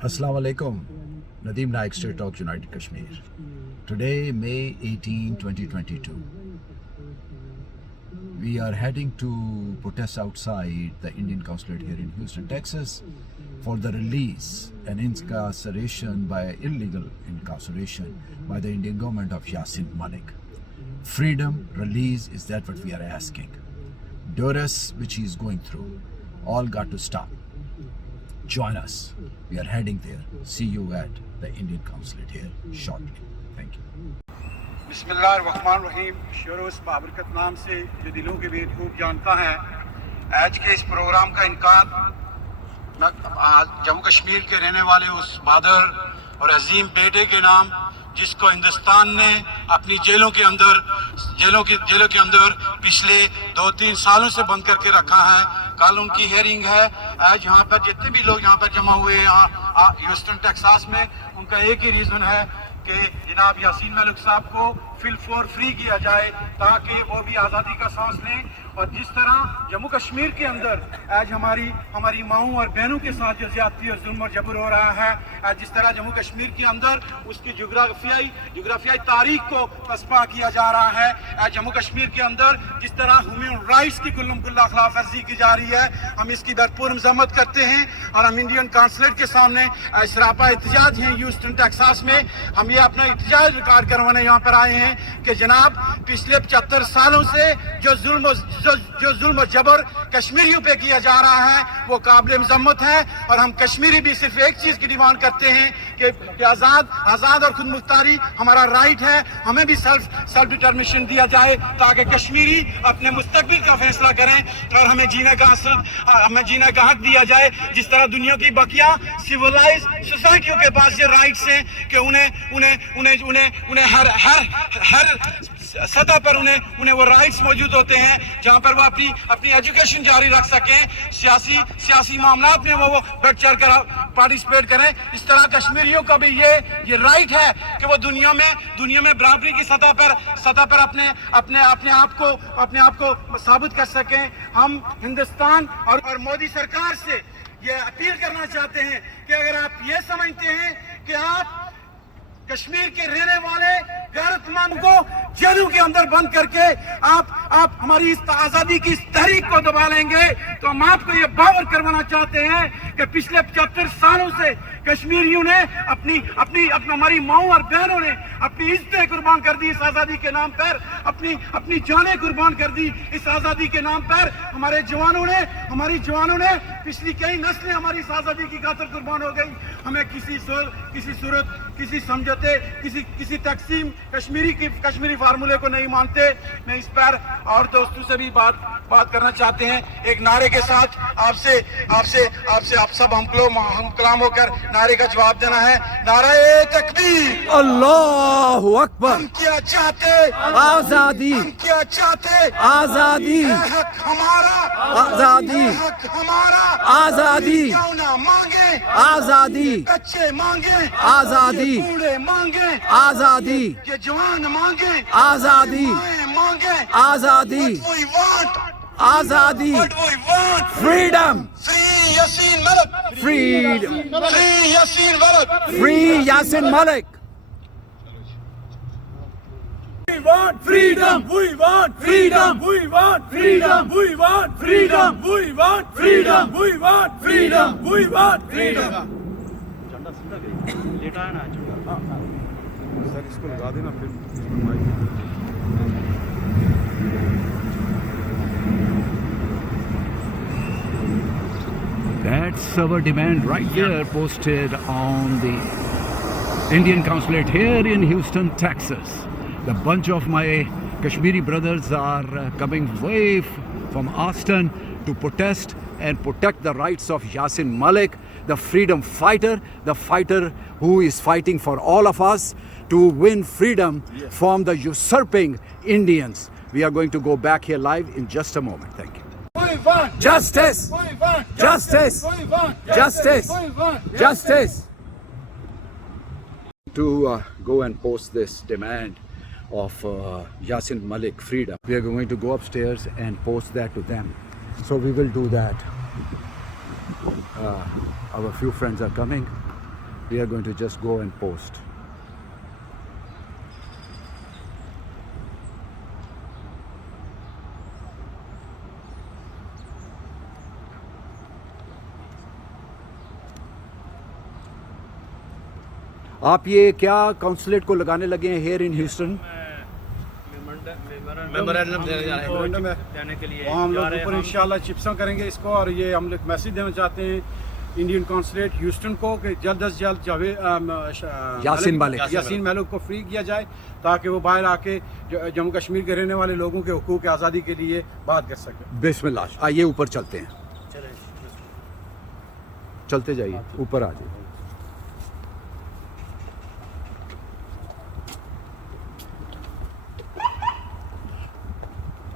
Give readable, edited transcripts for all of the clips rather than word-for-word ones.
Assalamu alaikum. Nadeem, Naik, State Talk, United Kashmir. Today, May 18, 2022. We are heading to protest outside the Indian consulate here in Houston, Texas for the release and incarceration by illegal incarceration by the Indian government of Yasin Malik. Freedom, release, is that what we are asking? Duress, which he is going through, all got to stop. Join us. We are heading there. See you at the Indian consulate here shortly. Thank you. बिस्मिल्लाहिर्रहमानिर्रहीम। शुरूस बाबरकत नाम से जो दिलों के भेद खूब जानता है। आज के इस प्रोग्राम का इनकार जम्मू कश्मीर के रहने वाले उस बहादुर और अजीम बेटे के नाम जिसको हिंदुस्तान ने अपनी जेलों के अंदर पिछले 2-3 सालों से बंद करके रखा है। कल उनकी हियरिंग है। आज यहाँ पर जितने भी लोग यहाँ पर जमा हुए हैं ह्यूस्टन टेक्सास में, उनका एक ही रीज़न है कि जनाब यासीन मलिक साहब को फिल फॉर फ्री किया जाए ताकि वो भी आज़ादी का सांस लें। और जिस तरह जम्मू कश्मीर के अंदर आज हमारी माओं और बहनों के साथ जो ज्यादती और जुल्म और जबर हो रहा है, आज जिस तरह जम्मू कश्मीर के अंदर उसकी जोग्राफियाई तारीख को पसपा किया जा रहा है, आज जम्मू कश्मीर के अंदर जिस तरह ह्यूमन राइट्स की कुल्लम कुल्ला खिलाफ वर्जी की जा रही है, हम इसकी भरपूर मजम्मत करते हैं। और हम इंडियन काउंसलेट के सामने सरापा एहतजाज हैं ह्यूस्टन टेक्सास में। हम ये अपना एहतजाज रिकॉर्ड करवाने यहाँ पर आए हैं कि जनाब पिछले 75 सालों से जो जुल्म जबर कश्मीरियों पे किया जा रहा है वो काबिल मजम्मत है। और हम कश्मीरी भी सिर्फ एक चीज़ की डिमांड करते हैं कि आज़ाद और खुद मुख्तारी हमारा राइट है। हमें भी सेल्फ डिटर्मिनेशन दिया जाए ताकि कश्मीरी अपने मुस्तकबिल का फैसला करें और हमें जीने का हक दिया जाए। जिस तरह दुनिया की बकिया सिविलाइज सोसाइटियों के पास ये राइट्स हैं कि उन्हें हर सतह पर उन्हें वो राइट्स मौजूद होते हैं जहां पर वो अपनी एजुकेशन जारी रख सकें, सियासी मामलात में वो बढ़ चढ़ कर पार्टिसिपेट करें। इस तरह कश्मीरियों का भी ये राइट है कि वो दुनिया में बराबरी की सतह पर अपने आप को साबित कर सकें। हम हिंदुस्तान और मोदी सरकार से ये अपील करना चाहते हैं कि अगर आप ये समझते हैं कि आप कश्मीर के रहने वाले गैरतमंद को जेलों के अंदर बंद करके आप हमारी इस आजादी की इस तहरीक को दबा लेंगे, तो हम आपको ये बावर करवाना चाहते हैं कि पिछले 75 सालों से कश्मीरियों ने हमारी माओं और बहनों ने अपनी इज्जतें कुर्बान कर दी इस आजादी के नाम पर, अपनी जानें कुर्बान कर दी इस आजादी के नाम पर। हमारी जवानों ने पिछली कई नस्लें हमारी इस आजादी की खातिर कुर्बान हो गई। हमें किसी सूरत किसी समझौते किसी तकसीम कश्मीरी फार्मूले को नहीं मानते। मैं इस पर और दोस्तों से भी बात करना चाहते हैं। एक नारे के साथ आप सब हम कलाम होकर नारे का जवाब देना है। नारे तकबीर, अल्लाहु अकबर। हम क्या चाहते? आजादी। हम क्या चाहते? आजादी। हक हमारा। आजादी। हक हमारा। आजादी। क्यों ना मांगे? आजादी। बच्चे मांगे। आजादी। बूढ़े मांगे। आजादी। ये जवान मांगे। आजादी। मांगे। आजादी। What we want. आजादी। What we want. Freedom. Free Yasin Malik. Freedom. Free Yasin Malik. Free Yasin Malik. We want freedom. We want freedom. We want freedom. We want freedom. We want freedom. We want freedom. We want freedom. Sir इसको लगा देना फिर इसमें mic. That's our demand right there, posted on the Indian consulate here in Houston, Texas. The bunch of my Kashmiri brothers are coming way from Austin to protest and protect the rights of Yasin Malik, the freedom fighter, the fighter who is fighting for all of us to win freedom from the usurping Indians. We are going to go back here live in just a moment. Thank you. We want Justice. We want Justice. We want Justice. We want Justice. To go and post this demand of Yasin Malik freedom. We are going to go upstairs and post that to them. So we will do that. Our few friends are coming We are going to just go and post. आप ये क्या consulate को लगाने लगे हैं here in Houston? Memorandum देने के लिए हम लोग ऊपर इंशाल्लाह चिप्सा करेंगे इसको, और ये हम लोग मैसेज देना चाहते हैं इंडियन कॉन्सुलेट ह्यूस्टन को कि जल्द से जल्द यासीन मलिक को फ्री किया जाए, ताकि वो बाहर आके जम्मू कश्मीर के रहने वाले लोगों के हुकूक की आज़ादी के लिए बात कर सके। बिस्मिल्लाह, आइए ऊपर चलते हैं, चलते जाइए, ऊपर आ जाइए।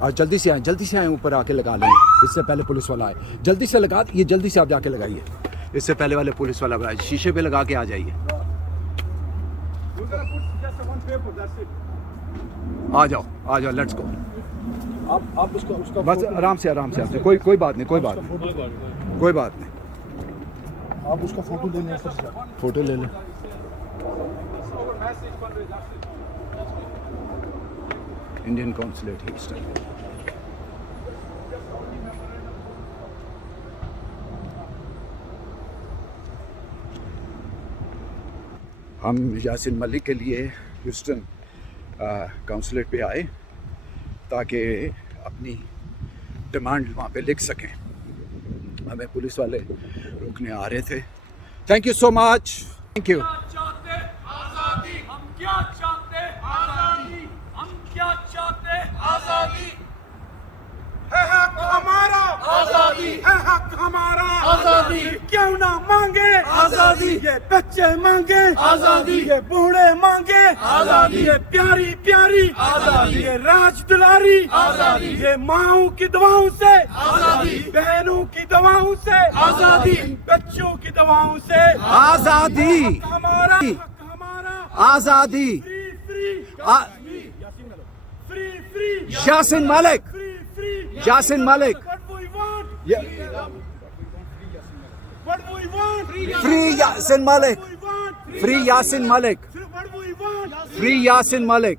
आज जल्दी से आए ऊपर आके लगा लें, इससे पहले पुलिस वाला आए। जल्दी से लगा, ये जल्दी से आप जाके लगाइए, इससे पहले वाले पुलिस वाला आए। शीशे पे लगा के आ जाइए। आ जाओ, लेट्स गो। आप उसका बस आराम से कोई बात नहीं, कोई बात नहीं। आप उसका फोटो ले लें, फोटो ले लें। Indian consulate Houston. हम यासिन मलिक के लिए ह्यूस्टन काउंसुलेट पे आए ताकि अपनी डिमांड वहाँ पे लिख सकें। हमें पुलिस वाले रोकने आ रहे थे। Thank you so much, thank you. है हक हमारा आजादी, है हक हमारा आजादी। क्यों ना मांगे आजादी, ये बच्चे मांगे आजादी, ये बूढ़े मांगे आजादी, ये प्यारी प्यारी आजादी, ये राज दुलारी आजादी, ये माओं की दवाओं से आजादी, बहनों की दवाओं से आजादी, बच्चों की दवाओं से आजादी, हमारा आजादी। Yasin Malik, Yasin Malik, free Yasin Malik, free Yasin Malik, free Yasin Malik.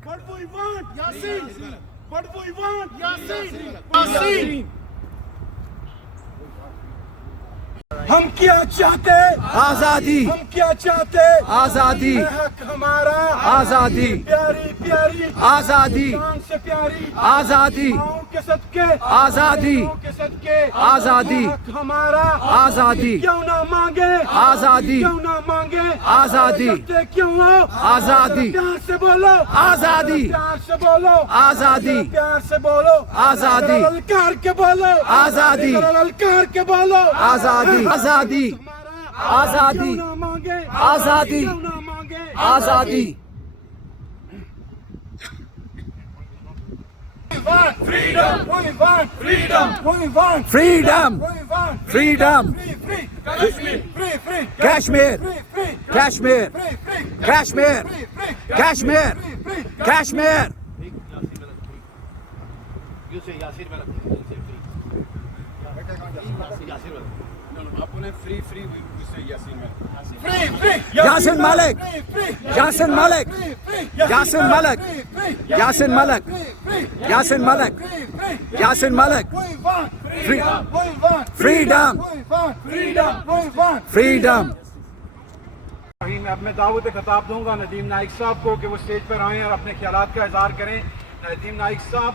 हम क्या चाहते आजादी, हम क्या चाहते आजादी, हक हमारा आजादी, प्यारी प्यारी आजादी, जान से प्यारी आजादी, माओं के सदके आजादी, के सदके आजादी, हक हमारा आजादी, क्यों ना मांगे आजादी, क्यों ना मांगे आजादी, डरते क्यों हो आजादी, प्यार से बोलो आजादी, प्यार से बोलो आजादी, प्यार से बोलो आजादी, ललकार के बोलो आजादी, ललकार के बोलो आजादी, आजादी, आजादी, क्यों ना मांगे आजादी, क्यों ना मांगे आजादी। freedom, we want freedom, we want Freedom, we want freedom, free Kashmir, free Kashmir, free Kashmir, Kashmir, Kashmir, Kashmir. You say Yasin Malik. Free. We say Yasin Malik. free Yasin Malik, Yasin Malik, Yasin Malik, Yasin Malik, Yasin Malik, Yasin Malik. we want Freedom, we want freedom, we want freedom, we want freedom. अब मैं दावत खिताब दूंगा नदीम नाइक साहब को कि वो stage पर आएँ और अपने ख्यालात का इजहार करें। नदीम नाइक साहब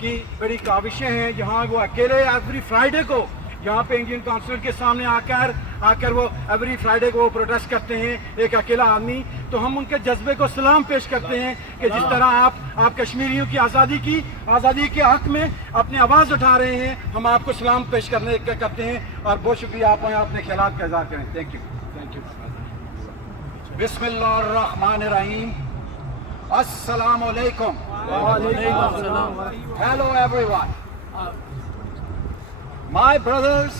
की बड़ी काविशें हैं, जहाँ वो अकेले एवरी फ्राइडे को यहाँ पे इंडियन काउंसिल के सामने आकर वो एवरी फ्राइडे को वो प्रोटेस्ट करते हैं, एक अकेला आदमी। तो हम उनके जज्बे को सलाम पेश करते हैं कि जिस तरह आप कश्मीरियों की आज़ादी के हक में अपनी आवाज़ उठा रहे हैं, हम आपको सलाम पेश करते हैं और बहुत शुक्रिया। आप अपने ख्यालात का इजहार करें। Thank you. बिस्मिल्लाहिर्रहमानिर्रहीम। अस्सलामु अलैकुम। Hello everyone. My brothers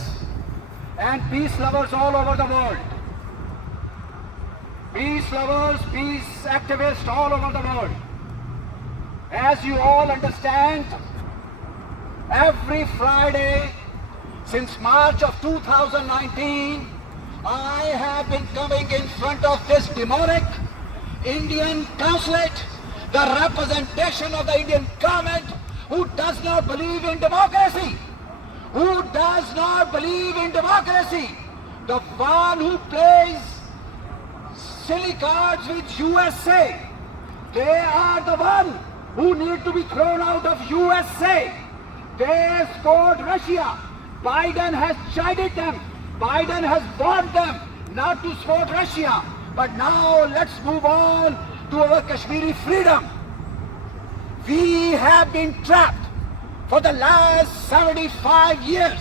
and peace lovers all over the world. Peace lovers, peace activists all over the world. As you all understand, every Friday since March of 2019, I have been coming in front of this demonic Indian consulate, the representation of the Indian government who does not believe in democracy, who does not believe in democracy, the one who plays silly cards with USA. They are the one who need to be thrown out of USA. They support Russia. Biden has chided them. Biden has warned them not to support Russia. But now let's move on to our Kashmiri freedom. We have been trapped for the last 75 years.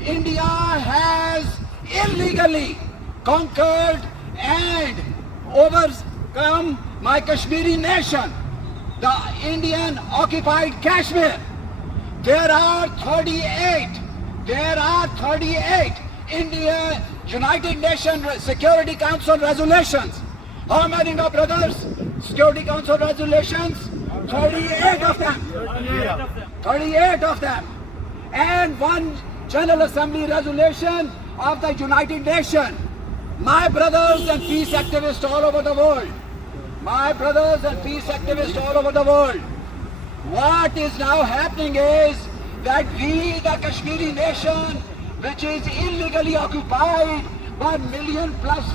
India has illegally conquered and overcome my Kashmiri nation, the Indian occupied Kashmir. There are 38 United Nations Security Council resolutions. How many, my brothers? Security Council resolutions? 38 of them. 38 of them. And one General Assembly resolution of the United Nations. My brothers and peace activists all over the world. My brothers and peace activists all over the world. What is now happening is that we, the Kashmiri nation, which is illegally occupied by million plus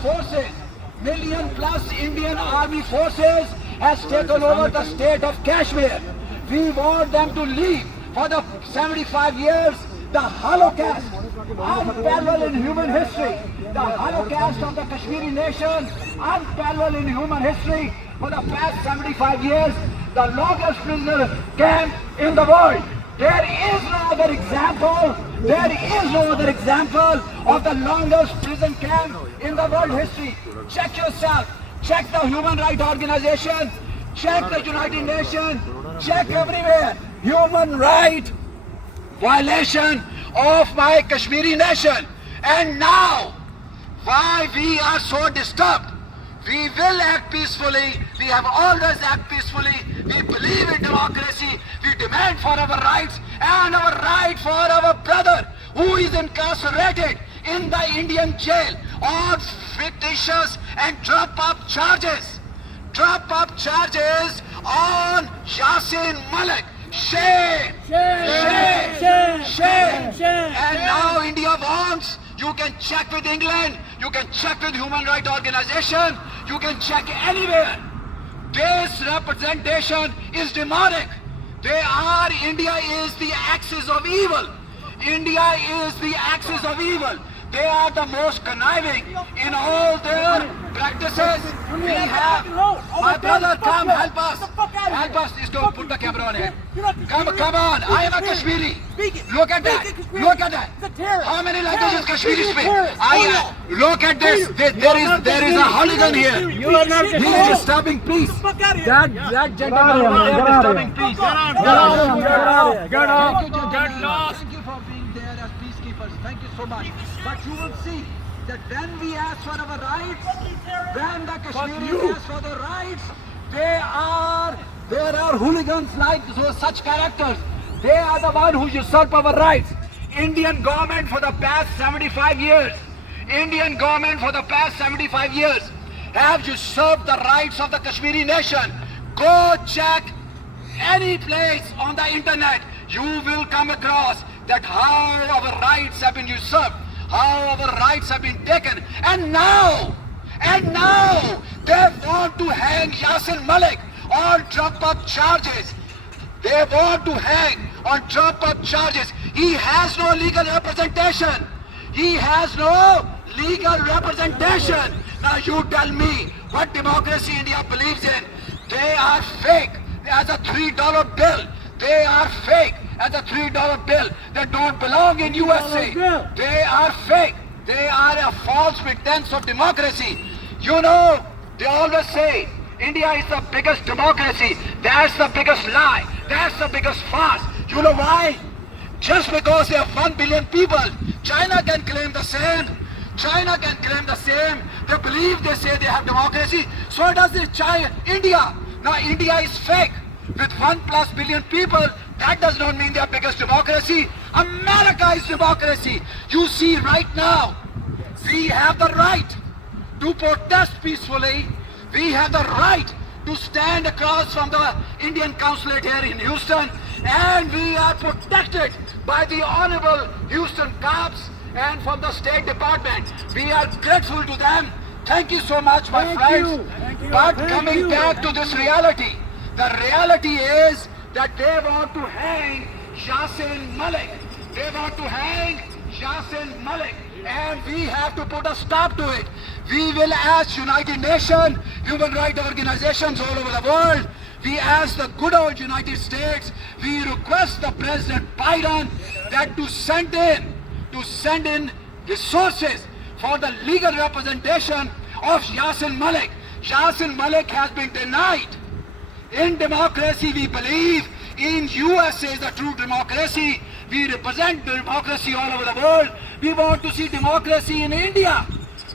Indian army forces, has taken over the state of Kashmir. We want them to leave. For the 75 years, the holocaust, unparalleled in human history, the holocaust of the Kashmiri nation, unparalleled in human history, for the past 75 years, the longest prisoner camp in the world. There is no other example. There is no other example of the longest prison camp in the world history. Check yourself. Check the Human Rights Organization. Check the United Nations. Check everywhere. Human right violation of my Kashmiri nation. And now, why we are so disturbed? We will act peacefully. We have always acted peacefully. We believe in democracy. We demand for our rights and our right for our brother who is incarcerated in the Indian jail on fictitious and drop-up charges. Drop-up charges on Yasin Malik. Shame! Shame! Shame! Shame! Shame! And now India wants, you can check with England, you can check with Human Rights Organization, you can check anywhere. This representation is demonic. India is the axis of evil. India is the axis of evil. They are the most conniving in all their practices. We have, my brother, come help us. Help us. Don't put the camera on here. Come on. I am a Kashmiri. Look at that. Look at that. How many languages Kashmiri speak? Look at this. There is a hooligan here. He is disturbing peace. That gentleman over there is disturbing peace. Get lost. Thank you for being there as peacekeepers. Thank you so much. But you will see that when we ask for our rights, when the Kashmiris ask for their rights, there are hooligans like such characters. They are the one who usurp our rights. Indian government for the past 75 years, have usurped the rights of the Kashmiri nation. Go check any place on the internet. You will come across that how our rights have been usurped, how our rights have been taken. And now, they want to hang Yasin Malik on drop-up charges. They want to hang on drop-up charges. He has no legal representation. Now you tell me what democracy India believes in. They are fake as a $3 bill. They are fake as a $3 bill. They don't belong in USA. They are fake. They are a false pretense of democracy. You know, they always say India is the biggest democracy. That's the biggest lie. That's the biggest farce. You know why? Just because they have 1 billion people, China can claim the same. They believe, they say they have democracy. So does India. Now India is fake. With 1+ billion people, that does not mean they are biggest democracy. America is democracy. You see right now, we have the right to protest peacefully. We have the right to stand across from the Indian consulate here in Houston, and we are protected by the Honorable Houston cops and from the State Department. We are grateful to them. Thank you so much, my friends. But coming back to this reality, the reality is that they want to hang Yasin Malik. They want to hang Yasin Malik, and we have to put a stop to it. We will ask United Nations, human rights organizations all over the world. We ask the good old United States. We request the President Biden that to send in resources for the legal representation of Yasin Malik. Yasin Malik has been denied. In democracy, we believe. In USA is the true democracy. We represent democracy all over the world. We want to see democracy in India.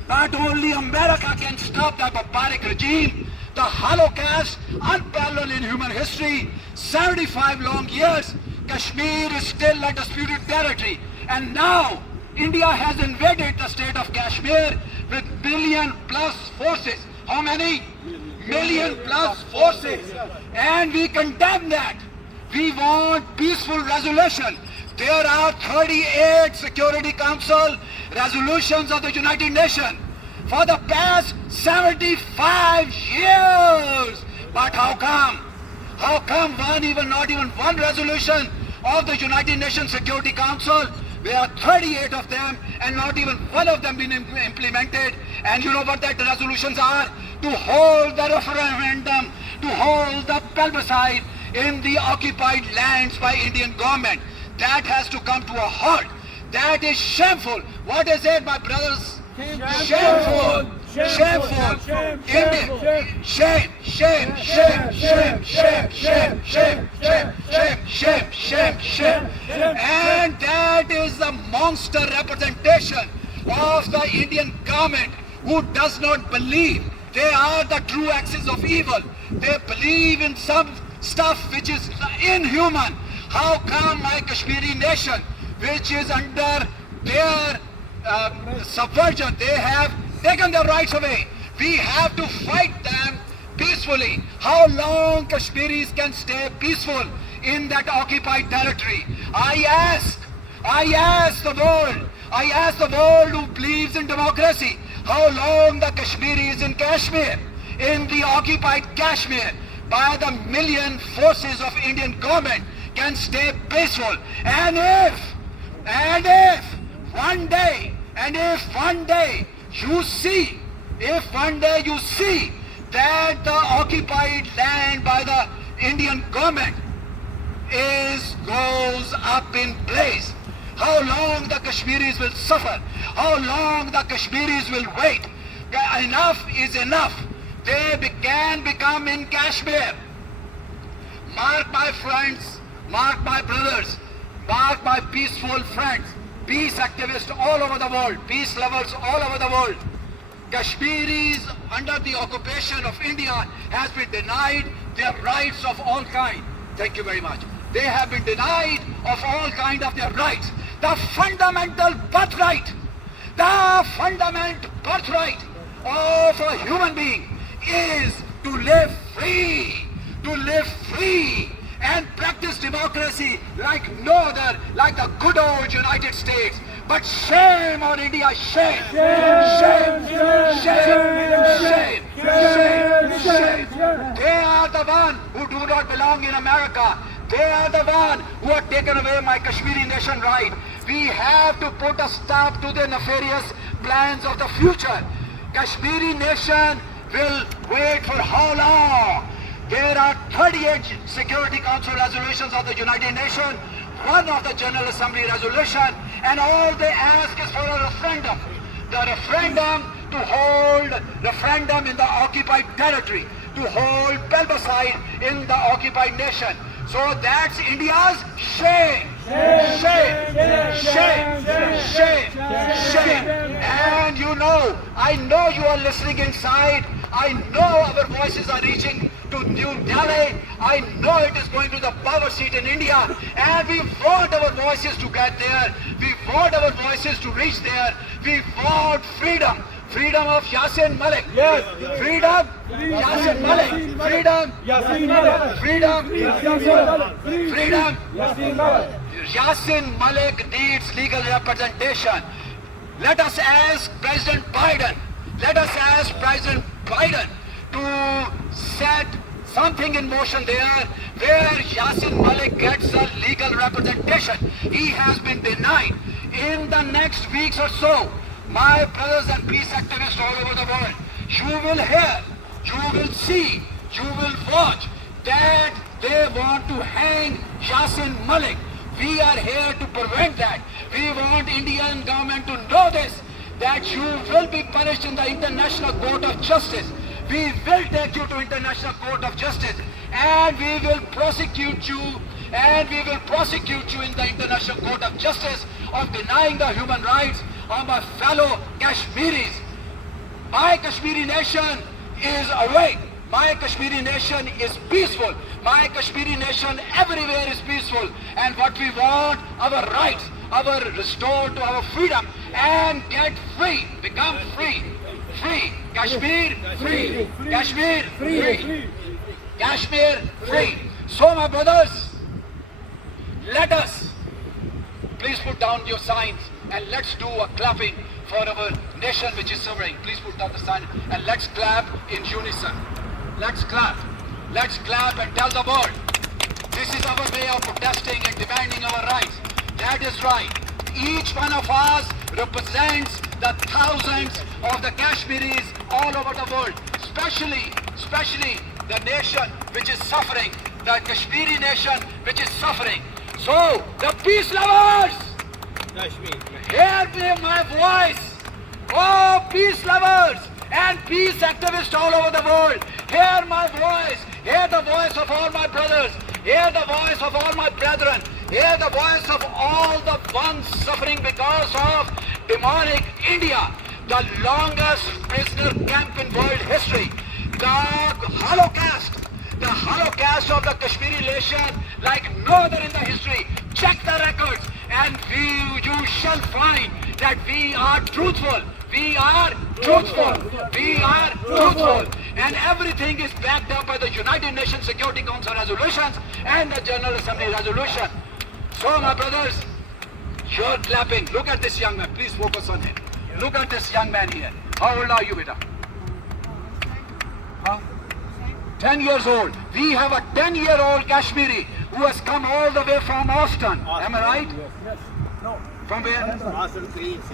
Not only America can stop the barbaric regime, the holocaust, unparalleled in human history, 75 long years, Kashmir is still a disputed territory. And now, India has invaded the state of Kashmir with million-plus forces. How many? Million-plus forces. And we condemn that. We want peaceful resolution. There are 38 Security Council resolutions of the United Nations for the past 75 years. But how come? How come not even one resolution of the United Nations Security Council? There are 38 of them and not even one of them been implemented. And you know what that resolutions are? To hold the referendum, to hold the plebiscite in the occupied lands by Indian government. That has to come to a halt. That is shameful. What is it, my brothers? Shameful. Shameful. Indian. Shame. Shame. Shame. Shame. Shame. Shame. Shame. Shame. Shame. Shame. Shame. And that is the monster representation of the Indian government, who does not believe they are the true axis of evil. They believe in some stuff which is inhuman. How come my Kashmiri nation, which is under their subversion, they have taken their rights away? We have to fight them peacefully. How long Kashmiris can stay peaceful in that occupied territory? I ask the world who believes in democracy, how long the Kashmiris in Kashmir, in the occupied Kashmir, by the million forces of Indian government can stay peaceful. And if one day you see that the occupied land by the Indian government goes up in blaze, how long the Kashmiris will suffer, how long the Kashmiris will wait. Enough is enough. They can become in Kashmir. Mark my friends, mark my brothers, mark my peaceful friends, peace activists all over the world, peace lovers all over the world. Kashmiris under the occupation of India has been denied their rights of all kind. Thank you very much. They have been denied of all kind of their rights. The fundamental birthright of a human being is to live free and practice democracy like no other, like the good old United States. But shame on India, shame. Shame. They are the one who do not belong in America. They are the one who have taken away my Kashmiri nation right. We have to put a stop to the nefarious plans of the future. Kashmiri nation will wait for how long? There are 38 Security Council resolutions of the United Nations, one of the General Assembly resolution, and all they ask is for a referendum. The referendum to hold referendum in the occupied territory, to hold plebiscite in the occupied nation. So that's India's shame. Shame. And you know, I know you are listening inside. I know our voices are reaching to New Delhi. I know it is going to the power seat in India. And we want our voices to get there. We want our voices to reach there. We want freedom Freedom of Yasin Malik. Yes. Freedom. Yasin Malik. Freedom. Yasin Malik. Freedom. Yasin Malik. Freedom. Yasin Malik. Yasin Malik needs legal representation. Let us ask President Biden. Let us ask President Biden to set something in motion there where Yasin Malik gets a legal representation. He has been denied. In the next weeks or so, my brothers and peace activists all over the world, you will hear, you will see, you will watch that they want to hang Yasin Malik. We are here to prevent that. We want Indian government to know this, that you will be punished in the International Court of Justice. We will take you to International Court of Justice and we will prosecute you in the International Court of Justice of denying the human rights of my fellow Kashmiris. My Kashmiri nation is awake. My Kashmiri nation is peaceful. My Kashmiri nation everywhere is peaceful. And what we want, our rights, our restore to our freedom and get free, become free. Free. Kashmir, free. Kashmir, free. Kashmir, free. So my brothers, let us, please put down your signs and let's do a clapping for our nation which is suffering. Please put down the sign and let's clap in unison. Let's clap. Let's clap and tell the world this is our way of protesting and demanding our rights. That is right. Each one of us represents the thousands of the Kashmiris all over the world, especially the nation which is suffering, the Kashmiri nation which is suffering. So, the peace lovers, hear my voice. Oh, peace lovers and peace activists all over the world, hear my voice. Hear the voice of all my brothers. Hear the voice of all my brethren. Hear the voice of all the ones suffering because of demonic India, the longest prisoner camp in world history, the holocaust of the Kashmiri nation like no other in the history. Check the records and you shall find that we are truthful. We are truthful. We are truthful. And everything is backed up by the United Nations Security Council resolutions and the General Assembly resolution. So my brothers, you're clapping. Look at this young man. Please focus on him. Look at this young man here. How old are you, beta? Huh? 10 years old. We have a 10-year-old Kashmiri who has come all the way from Austin. Am I right? Yes. No. From where? Austin, Queens.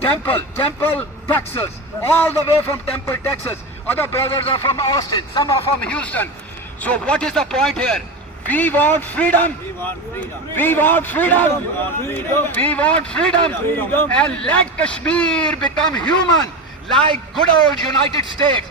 Temple, Texas. All the way from Temple, Texas. Other brothers are from Austin. Some are from Houston. So what is the point here? We want freedom. We want freedom. We want freedom. We want freedom. We want freedom. And let Kashmir become human like good old United States.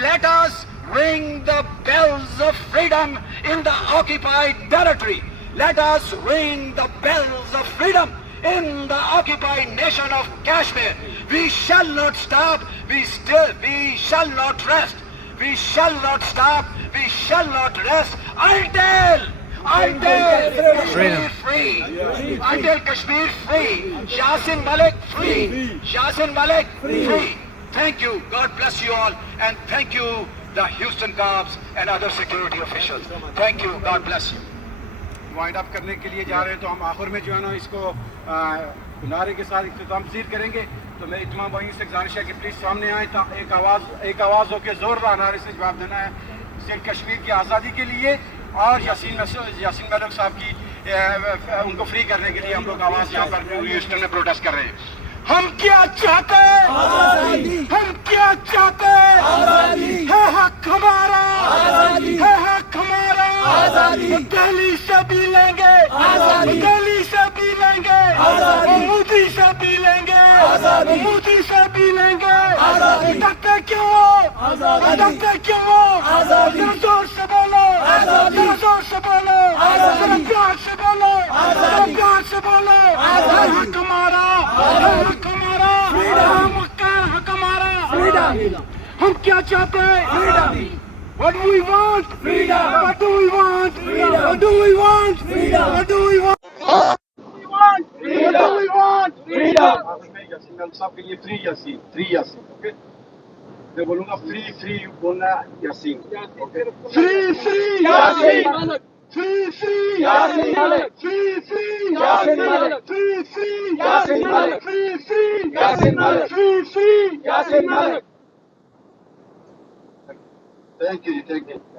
Let us ring the bells of freedom in the occupied territory. Let us ring the bells of freedom in the occupied nation of Kashmir. We shall not stop. We shall not rest. We shall not stop. We shall not rest until Kashmir free. Until Kashmir free. Yasin Malik free. Yasin Malik free. Thank you. God bless you all. And thank you, the Houston cops and other security officials. Thank you. God bless you. Wind up करने के लिए जा रहे हैं तो हम आखिर में जो है ना इसको नारे के साथ इख्तिताम पसीर करेंगे। तो मेरी तमाम भाइयों से गुजारिश है कि प्लीज़ सामने आए, एक आवाज़ होकर ज़ोरदार नारे से जवाब देना है सिर्फ कश्मीर की आज़ादी के लिए और यासीन मलिक साहब की उनको फ्री करने के लिए हम लोग आवाज़ यहाँ पर ह्यूस्टन में प्रोटेस्ट कर रहे हैं। हम क्या चाहते हैं? हम क्या चाहते हैं? है हक हमारा, है हक हमारा। दिल्ली से भी लेंगे, दिल्ली से भी लेंगे, मोदी से भी लेंगे, मोदी से भी लेंगे। डरते क्यों? डरते क्यों? जरा जोर से बोलो, जरा जोर से बोलो, जरा प्यार से बोलो, जरा प्यार से बोलो। है हक हमारा, है हक हमारा, हक हमारा। हम क्या चाहते हैं? What do we want? Freedom. What do we want? Freedom. What do we want? Freedom. What do we want? What do we want? Freedom. What do we want? Freedom. Yasin Malik साहब के लिए फ्री यासीन ओके मैं बोलूंगा free बोलना Yasin okay free Yasin Malik free Yasin Malik free Yasin Malik free Yasin Malik free Yasin Malik free Yasin Malik thank you